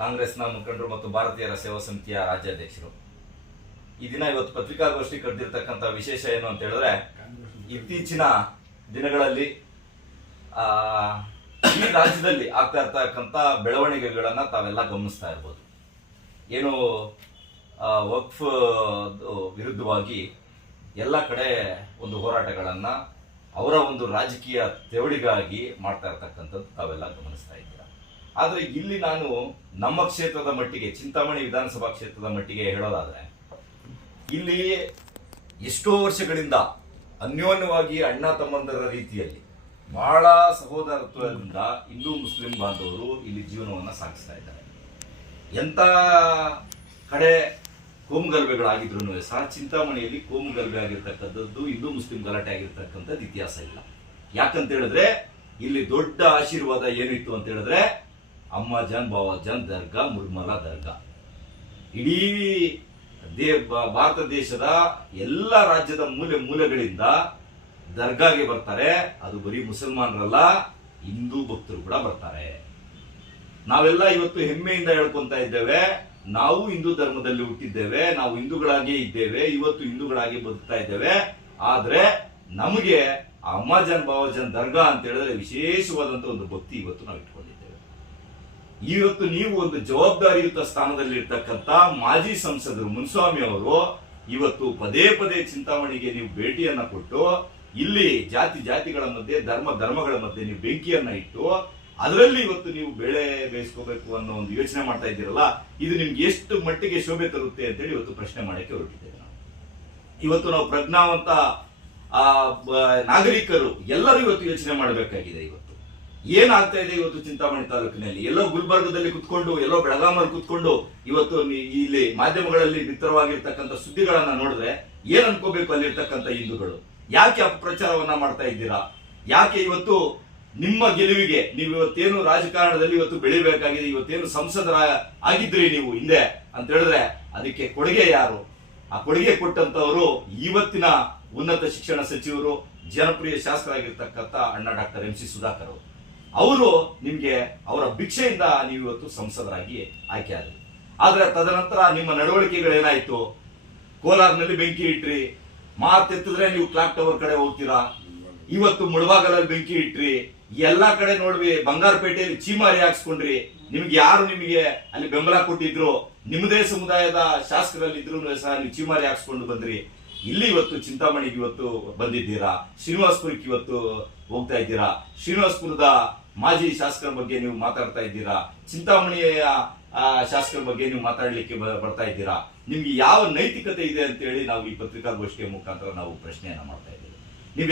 ಕಾಂಗ್ರೆಸ್ನ ಮುಖಂಡರು ಮತ್ತು ಭಾರತೀಯರ ಸೇವಾ ಸಮಿತಿಯ ರಾಜ್ಯಾಧ್ಯಕ್ಷರು. ಈ ದಿನ ಇವತ್ತು ಪತ್ರಿಕಾಗೋಷ್ಠಿ ಕರೆದಿರ್ತಕ್ಕಂಥ ವಿಶೇಷ ಏನು ಅಂತ ಹೇಳಿದ್ರೆ, ಇತ್ತೀಚಿನ ದಿನಗಳಲ್ಲಿ ಈ ರಾಜ್ಯದಲ್ಲಿ ಆಗ್ತಾ ಇರ್ತಕ್ಕಂಥ ಬೆಳವಣಿಗೆಗಳನ್ನ ತಾವೆಲ್ಲ ಗಮನಿಸ್ತಾ ಇರ್ಬೋದು. ಏನು ವಕ್ಫ್ ವಿರುದ್ಧವಾಗಿ ಎಲ್ಲ ಕಡೆ ಒಂದು ಹೋರಾಟಗಳನ್ನ ಅವರ ಒಂದು ರಾಜಕೀಯ ತೆವಳಿಗಾಗಿ ಮಾಡ್ತಾ ಇರ್ತಕ್ಕಂಥದ್ದು ತಾವೆಲ್ಲ ಗಮನಿಸ್ತಾ ಇದ್ದೀರಾ. ಆದ್ರೆ ಇಲ್ಲಿ ನಾನು ನಮ್ಮ ಕ್ಷೇತ್ರದ ಮಟ್ಟಿಗೆ, ಚಿಂತಾಮಣಿ ವಿಧಾನಸಭಾ ಕ್ಷೇತ್ರದ ಮಟ್ಟಿಗೆ ಹೇಳೋದಾದ್ರೆ, ಇಲ್ಲಿ ಎಷ್ಟೋ ವರ್ಷಗಳಿಂದ ಅನ್ಯೋನ್ಯವಾಗಿ ಅಣ್ಣ ತಮ್ಮಂದರ ರೀತಿಯಲ್ಲಿ ಬಹಳ ಸಹೋದರತ್ವದಿಂದ ಹಿಂದೂ ಮುಸ್ಲಿಂ ಬಾಂಧವರು ಇಲ್ಲಿ ಜೀವನವನ್ನು ಸಾಗಿಸ್ತಾ ಇದ್ದಾರೆ. ಎಂತ ಕಡೆ ಕೋಮುಗಲಭೆಗಳಾಗಿದ್ರು ಸಹ ಚಿಂತಾಮಣಿಯಲ್ಲಿ ಕೋಮುಗಲಭೆ ಆಗಿರ್ತಕ್ಕಂಥದ್ದು, ಹಿಂದೂ ಮುಸ್ಲಿಂ ಗಲಾಟೆ ಆಗಿರ್ತಕ್ಕಂಥದ್ದು ಇತಿಹಾಸ ಇಲ್ಲ. ಯಾಕಂತ ಹೇಳಿದ್ರೆ ಇಲ್ಲಿ ದೊಡ್ಡ ಆಶೀರ್ವಾದ ಏನಿತ್ತು ಅಂತ ಹೇಳಿದ್ರೆ ಅಮ್ಮ ಜಾನ್ ಬಾವಾ ಜಾನ್ ದರ್ಗಾ, ಮುರ್ಮಲಾ ದರ್ಗಾ. ಇಡೀ ಭಾರತ ದೇಶದ ಎಲ್ಲ ರಾಜ್ಯದ ಮೂಲೆ ಮೂಲೆಗಳಿಂದ ದರ್ಗಾಗೆ ಬರ್ತಾರೆ. ಅದು ಬರೀ ಮುಸಲ್ಮಾನರಲ್ಲ, ಹಿಂದೂ ಭಕ್ತರು ಕೂಡ ಬರ್ತಾರೆ. ನಾವೆಲ್ಲ ಇವತ್ತು ಹೆಮ್ಮೆಯಿಂದ ಹೇಳ್ಕೊಂತ ಇದ್ದೇವೆ, ನಾವು ಹಿಂದೂ ಧರ್ಮದಲ್ಲಿ ಹುಟ್ಟಿದ್ದೇವೆ, ನಾವು ಹಿಂದೂಗಳಾಗಿ ಇದ್ದೇವೆ, ಇವತ್ತು ಹಿಂದೂಗಳಾಗಿ ಬದುಕ್ತಾ ಇದ್ದೇವೆ. ಆದ್ರೆ ನಮಗೆ ಅಮ್ಮಾಜಾನ್ ಬಾವಾಜಾನ್ ದರ್ಗಾ ಅಂತ ಹೇಳಿದ್ರೆ ವಿಶೇಷವಾದಂತ ಒಂದು ಭಕ್ತಿ ಇವತ್ತು ನಾವು ಇಟ್ಕೊಂಡಿದ್ದೇವೆ. ಇವತ್ತು ನೀವು ಒಂದು ಜವಾಬ್ದಾರಿಯುತ ಸ್ಥಾನದಲ್ಲಿ ಇರ್ತಕ್ಕಂಥ ಮಾಜಿ ಸಂಸದರು ಮುನ್ಸ್ವಾಮಿ ಅವರು ಇವತ್ತು ಪದೇ ಪದೇ ಚಿಂತಾಮಣಿಗೆ ನೀವು ಭೇಟಿಯನ್ನ ಕೊಟ್ಟು ಇಲ್ಲಿ ಜಾತಿ ಜಾತಿಗಳ ಮಧ್ಯೆ, ಧರ್ಮಗಳ ಮಧ್ಯೆ ನೀವು ಬೆಂಕಿಯನ್ನ ಇಟ್ಟು ಅದರಲ್ಲಿ ಇವತ್ತು ನೀವು ಬೇಳೆ ಬೇಯಿಸ್ಕೋಬೇಕು ಅನ್ನೋ ಒಂದು ಯೋಚನೆ ಮಾಡ್ತಾ ಇದ್ದೀರಲ್ಲ, ಇದು ನಿಮ್ಗೆ ಎಷ್ಟು ಮಟ್ಟಿಗೆ ಶೋಭೆ ತರುತ್ತೆ ಅಂತೇಳಿ ಇವತ್ತು ಪ್ರಶ್ನೆ ಮಾಡಕ್ಕೆ ಹೊರಟಿದ್ದೇವೆ. ಇವತ್ತು ನಾವು ಪ್ರಜ್ಞಾವಂತ ನಾಗರಿಕರು ಎಲ್ಲರೂ ಇವತ್ತು ಯೋಚನೆ ಮಾಡಬೇಕಾಗಿದೆ. ಇವತ್ತು ಏನಾಗ್ತಾ ಇದೆ ಇವತ್ತು ಚಿಂತಾಮಣಿ ತಾಲೂಕಿನಲ್ಲಿ, ಎಲ್ಲೋ ಗುಲ್ಬರ್ಗದಲ್ಲಿ ಕುತ್ಕೊಂಡು, ಎಲ್ಲೋ ಬೆಳಗಾಮಲ್ಲಿ ಕುತ್ಕೊಂಡು ಇವತ್ತು ಇಲ್ಲಿ ಮಾಧ್ಯಮಗಳಲ್ಲಿ ಬಿತ್ತರವಾಗಿರ್ತಕ್ಕಂಥ ಸುದ್ದಿಗಳನ್ನ ನೋಡಿದ್ರೆ ಏನ್ ಅನ್ಕೋಬೇಕು ಅಲ್ಲಿರ್ತಕ್ಕಂಥ ಹಿಂದೂಗಳು? ಯಾಕೆ ಅಪಪ್ರಚಾರವನ್ನ ಮಾಡ್ತಾ ಇದ್ದೀರಾ? ಯಾಕೆ ಇವತ್ತು ನಿಮ್ಮ ಗೆಲುವಿಗೆ ನೀವು ಇವತ್ತೇನು ರಾಜಕಾರಣದಲ್ಲಿ ಇವತ್ತು ಬೆಳಿಬೇಕಾಗಿದೆ, ಇವತ್ತೇನು ಸಂಸದರ ಆಗಿದ್ರಿ ನೀವು ಹಿಂದೆ ಅಂತ ಹೇಳಿದ್ರೆ ಅದಕ್ಕೆ ಕೊಡುಗೆ ಯಾರು? ಆ ಕೊಡುಗೆ ಕೊಟ್ಟಂತವರು ಇವತ್ತಿನ ಉನ್ನತ ಶಿಕ್ಷಣ ಸಚಿವರು, ಜನಪ್ರಿಯ ಶಾಸಕರಾಗಿರ್ತಕ್ಕಂಥ ಅಣ್ಣ ಡಾಕ್ಟರ್ ಎಂ ಸಿ ಸುಧಾಕರ್ ಅವರು ನಿಮ್ಗೆ ಅವರ ಭಿಕ್ಷೆಯಿಂದ ನೀವು ಇವತ್ತು ಸಂಸದರಾಗಿ ಆಯ್ಕೆ ಆದ್ರಿ. ಆದ್ರೆ ತದನಂತರ ನಿಮ್ಮ ನಡವಳಿಕೆಗಳೇನಾಯ್ತು? ಕೋಲಾರ್ನಲ್ಲಿ ಬೆಂಕಿ ಇಟ್ರಿ, ಮಾತೆತ್ತಿದ್ರೆ ನೀವು ಕ್ಲಾಕ್ ಟವರ್ ಕಡೆ ಹೋಗ್ತೀರಾ. ಇವತ್ತು ಮುಳಬಾಗಲಲ್ಲಿ ಬೆಂಕಿ ಇಟ್ರಿ, ಎಲ್ಲಾ ಕಡೆ ನೋಡ್ವಿ. ಬಂಗಾರಪೇಟೆಯಲ್ಲಿ ಚೀಮಾರಿ ಹಾಕ್ಸ್ಕೊಂಡ್ರಿ. ನಿಮ್ಗೆ ಯಾರು ನಿಮಗೆ ಅಲ್ಲಿ ಬೆಂಬಲ ಕೊಟ್ಟಿದ್ರು, ನಿಮ್ಮದೇ ಸಮುದಾಯದ ಶಾಸಕರಲ್ಲಿ ಇದ್ರು ಸಹ ನೀವು ಚೀಮಾರಿ ಹಾಕ್ಸ್ಕೊಂಡು ಬಂದ್ರಿ. ಇಲ್ಲಿ ಇವತ್ತು ಚಿಂತಾಮಣಿಗೆ ಇವತ್ತು ಬಂದಿದ್ದೀರಾ, ಶ್ರೀನಿವಾಸಪುರಕ್ಕೆ ಇವತ್ತು ಹೋಗ್ತಾ ಇದ್ದೀರಾ. ಶ್ರೀನಿವಾಸಪುರದ ಮಾಜಿ ಶಾಸಕರ ಬಗ್ಗೆ ನೀವು ಮಾತಾಡ್ತಾ ಇದ್ದೀರಾ, ಚಿಂತಾಮಣಿಯ ಶಾಸಕರ ಬಗ್ಗೆ ನೀವು ಮಾತಾಡ್ಲಿಕ್ಕೆ ಬರ್ತಾ ಇದ್ದೀರಾ. ನಿಮ್ಗೆ ಯಾವ ನೈತಿಕತೆ ಇದೆ ಅಂತ ಹೇಳಿ ನಾವು ಈ ಪತ್ರಿಕಾಗೋಷ್ಠಿಯ ಮುಖಾಂತರ ನಾವು ಪ್ರಶ್ನೆಯನ್ನ ಮಾಡ್ತಾ ಇದ್ದೀವಿ. ನೀವು